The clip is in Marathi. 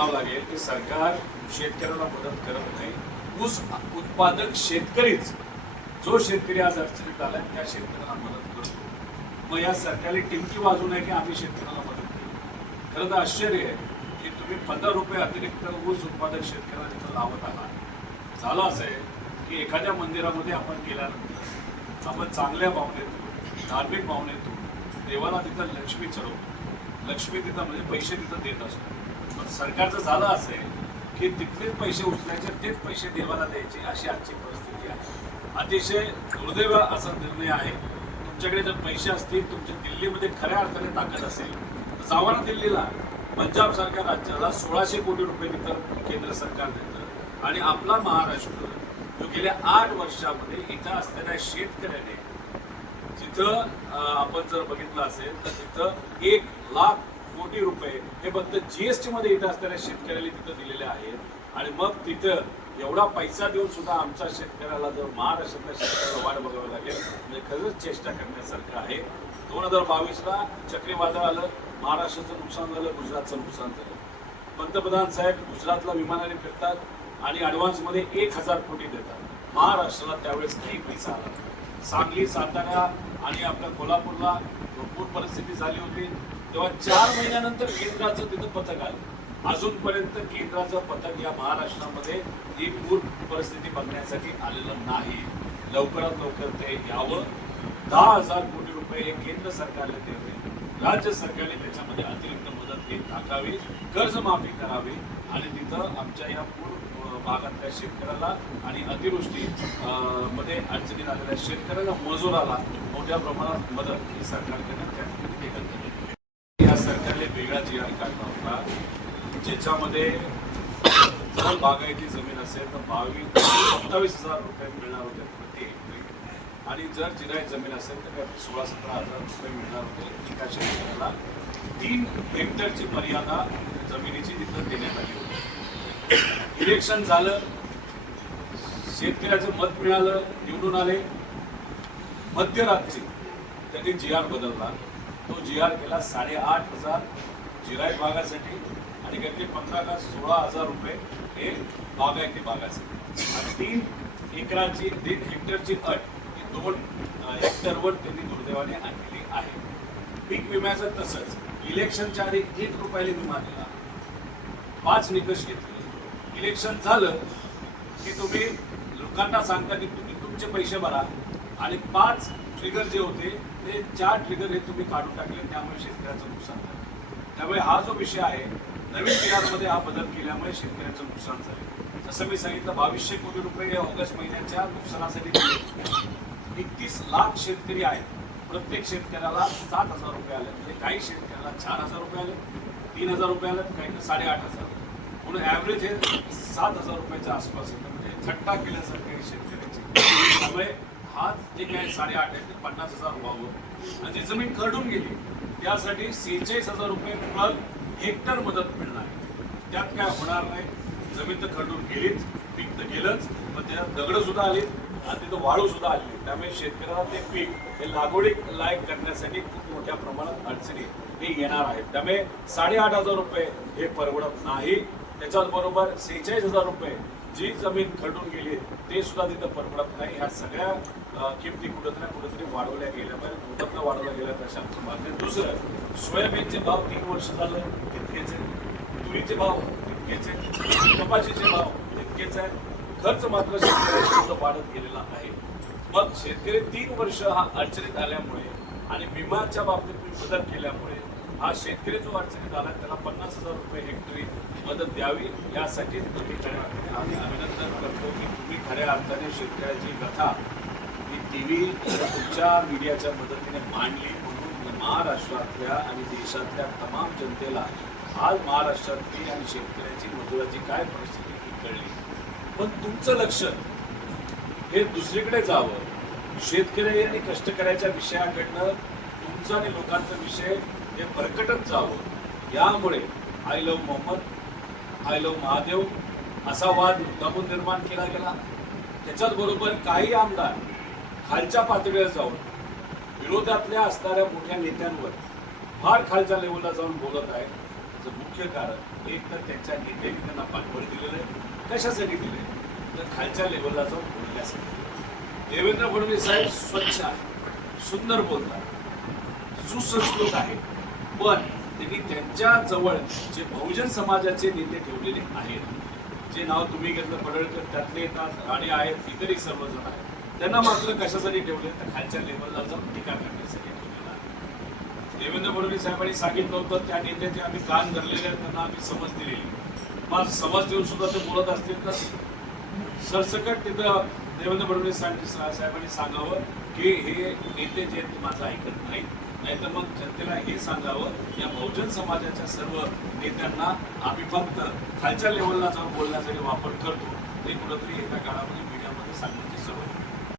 म्हणावं लागेल की सरकार शेतकऱ्याला मदत करत नाही. ऊस उत्पादक शेतकरीच जो शेतकरी आज अडचणीत आला त्या शेतकऱ्याला मदत करतो. मग या सरकारने टिमकी वाजू नये की आम्ही शेतकऱ्याला मदत करू? खरं तर आश्चर्य आहे की तुम्ही पंधरा रुपये अतिरिक्त ऊस उत्पादक शेतकऱ्याला तिथं लावत आहात. झालं असं आहे की एखाद्या मंदिरामध्ये आपण गेल्यानंतर आपण चांगल्या भावनेतून धार्मिक भावनेतून देवाला तिथं लक्ष्मी चढवतो. लक्ष्मी तिथं म्हणजे पैसे तिथं देत असतो. पण सरकारचं झालं असं आहे की तिथलेच पैसे उचलायचे तेच पैसे देवाला द्यायचे अशी आजची परिस्थिती आहे. अतिशय दुर्दैव असा निर्णय आहे. तुमच्याकडे जर पैसे असतील तुमच्या दिल्लीमध्ये खऱ्या अर्थाने ताकद असेल तर जावा ना दिल्लीला. पंजाब सारख्या राज्याला सोळाशे कोटी रुपये तिथं केंद्र सरकार देतं. आणि आपला महाराष्ट्र जो गेल्या आठ वर्षामध्ये इथं असलेल्या शेतकऱ्याने जिथं आपण जर बघितलं असेल तर तिथं एक लाख कोटी रुपये हे फक्त जीएसटी मध्ये इथं असणाऱ्या शेतकऱ्याला तिथं दिलेले आहेत. आणि मग तिथं एवढा पैसा देऊन सुद्धा आमच्या शेतकऱ्याला जर महाराष्ट्रातल्या शेतकऱ्याला वाट बघावी लागेल म्हणजे खरंच चेष्टा करण्यासारखं आहे. दोन हजार बावीसला चक्रीवादळ आलं महाराष्ट्राचं नुकसान झालं गुजरातचं नुकसान झालं. पंतप्रधान साहेब गुजरातला विमानाने फिरतात आणि ॲडव्हान्समध्ये एक हजार कोटी देतात. महाराष्ट्राला त्यावेळेस काही पैसा आला नाही. सांगली सातारा आणि आपल्या कोल्हापूरला भरपूर परिस्थिती झाली होती. तेव्हा चार महिन्यानंतर केंद्राचं तिथं पथक आलं. अजूनपर्यंत केंद्राचं पथक या महाराष्ट्रामध्ये ही पूर परिस्थिती बघण्यासाठी आलेलं नाही. लवकरात लवकर ते यावं. दहा हजार कोटी रुपये हे केंद्र सरकारने द्यावे. राज्य सरकारने त्याच्यामध्ये अतिरिक्त मदत ही टाकावी कर्जमाफी करावी आणि तिथं आमच्या या पूर भागातल्या शेतकऱ्याला आणि अतिवृष्टी मध्ये अडचणीत आलेल्या शेतकऱ्याला मजुराला मोठ्या प्रमाणात मदत ही सरकारकडे त्या ठिकाणी केली या सरकारने वेगळा जी आर काढला होता. ज्याच्यामध्ये जर बागायती जमीन असेल तर बावीस सत्तावीस हजार रुपये मिळणार होते प्रति हेक्टरी आणि जर जिरायत जमीन असेल तर त्यात सोळा सतरा हजार रुपये मिळणार होते. एका शेतकऱ्याला तीन हेक्टरची मर्यादा जमिनीची तिथं देण्यात आली होती. इलेक्शन झालं शेतकऱ्याचं मत मिळालं निवडून आले. मध्यरात्री त्यांनी जी आर बदलला. तो जी आर केला साडेआठ हजार जिरायत भागासाठी आणि काहीतरी पंधरा का सोळा हजार रुपये हे बागायती भागासाठी. आणि तीन एकराची तीन हेक्टरची अट ही दोन हेक्टरवर त्यांनी दुर्दैवाने आणलेली आहे. पीक विम्याचं तसंच इलेक्शनच्या आधी एक रुपयाला विमा दिला. पाच निकष घेतले. इलेक्शन झालं की तुम्ही लोकांना सांगता की तुम्ही तुमचे पैसे भरा आणि पाच ट्रिगर जे होते ते चार ट्रिगर हे तुम्ही काढून टाकले त्यामुळे शेतकऱ्याचं नुकसान झालं. त्यामुळे हा जो विषय आहे नवीन बिहारमध्ये हा बदल केल्यामुळे शेतकऱ्याचं नुकसान झालं. जसं मी सांगितलं बावीसशे कोटी रुपये ऑगस्ट महिन्याच्या नुकसानासाठी दिले. एकतीस लाख शेतकरी आहेत. प्रत्येक शेतकऱ्याला सात हजार रुपये आले. म्हणजे काही शेतकऱ्याला चार हजार रुपये आले तीन हजार रुपये आले काही साडेआठ हजार. म्हणून ॲव्हरेज हे सात हजार रुपयाच्या आसपास येतं म्हणजे थट्टा केल्यासारखं आहे शेतकऱ्याची. त्यामुळे हा जे काय साडेआठ आहे ते पन्नास हजार व्हावं. आणि जी जमीन खरडून गेली त्यासाठी सेहेचाळीस हजार रुपये पर हेक्टर मदत मिळणार आहे. त्यात काय होणार नाही. जमीन तर खरडून गेलीच पीक तर गेलंच पण त्यात दगडंसुद्धा आली आणि तिथं वाळूसुद्धा आली. त्यामुळे शेतकऱ्याला ते पीक हे लागवडी लायक करण्यासाठी खूप मोठ्या प्रमाणात अडचणी हे येणार आहेत. त्यामुळे साडेआठ हजार रुपये हे परवडत नाही. त्याच्याबरोबर सेहेचाळीस हजार रुपये जी जमीन खडून गेली ते सुद्धा तिथं परवडत नाही. ह्या सगळ्या किमती कुठंतरी ना कुठंतरी वाढवल्या गेल्या पाहिजे कुठं वाढवल्या गेल्या तशा मागणी दुसरं सोयाबीनचे भाव तीन वर्ष झालं तितकेच आहे तुरीचे भाव तितकेच आहे कपाशीचे भाव तितकेच आहे खर्च मात्र शेतकऱ्यांचा वाढत गेलेला आहे. मग शेतकरी तीन वर्ष हा अडचणीत आल्यामुळे आणि विमाच्या बाबतीत तुम्ही बदल केल्यामुळे हा शेतकरी जो अडचणीत आला त्याला पन्नास हजार रुपये हेक्टरी मदत द्यावी. यासाठी तुम्ही आम्ही अभिनंदन करतो की तुम्ही खऱ्या अर्थाने शेतकऱ्याची कथा ही टी व्ही तुमच्या मीडियाच्या मदतीने मांडली म्हणून महाराष्ट्रातल्या आणि देशातल्या तमाम जनतेला आज महाराष्ट्रातली आणि शेतकऱ्याची मजुराची काय परिस्थिती ही कळली. पण तुमचं लक्ष हे दुसरीकडे जावं. शेतकरी आणि कष्टकऱ्याच्या विषयाकडनं तुमचा आणि लोकांचा विषय हे प्रकटन जावं यामुळे I love Mohammad I love Mahadev असा वाद मुद्दामून निर्माण केला गेला. त्याच्याच बरोबर काही आमदार खालच्या पातळीवर जाऊन विरोधातल्या असणाऱ्या मोठ्या नेत्यांवर फार खालच्या लेवलला जाऊन बोलत आहेत. त्याचं मुख्य कारण एक तर त्यांच्या नेत्यांनी त्यांना पाठबळ दिलेलं आहे. कशासाठी दिले तर खालच्या लेवलला जाऊन बोलण्यासाठी. देवेंद्र फडणवीस साहेब स्वच्छ आहे सुंदर बोलतात सुसंस्कृत आहे पण त्यांनी त्यांच्या जवळ जे बहुजन समाजाचे नेते ठेवलेले आहेत जे नाव तुम्ही घेतलं पडळकर त्यातले येतात राणे आहेत इतरही सर्वजण आहेत त्यांना मात्र कशासाठी ठेवले? तर खालच्या लेवलला जाऊन टीका करण्यासाठी ठेवलेलं देवेंद्र फडणवीस साहेबांनी सांगितलं होतं त्या नेत्याचे आम्ही कान धरलेले आहेत त्यांना आम्ही समज दिलेली मग समज देऊन सुद्धा ते बोलत असतील तर? सरसकट तिथं देवेंद्र फडणवीस साहेब- साहेबांनी सांगावं की हे नेते जे आहेत ते माझं ऐकत नाहीत. नाहीतर मग जनतेला हे सांगावं. या बहुजन समाजाच्या सर्व नेत्यांना आम्ही फक्त खालच्या लेवलला जाऊन बोलण्यासाठी वापर करतो. ते कुठंतरी एका काळामध्ये मीडियामध्ये सांगण्याची सवय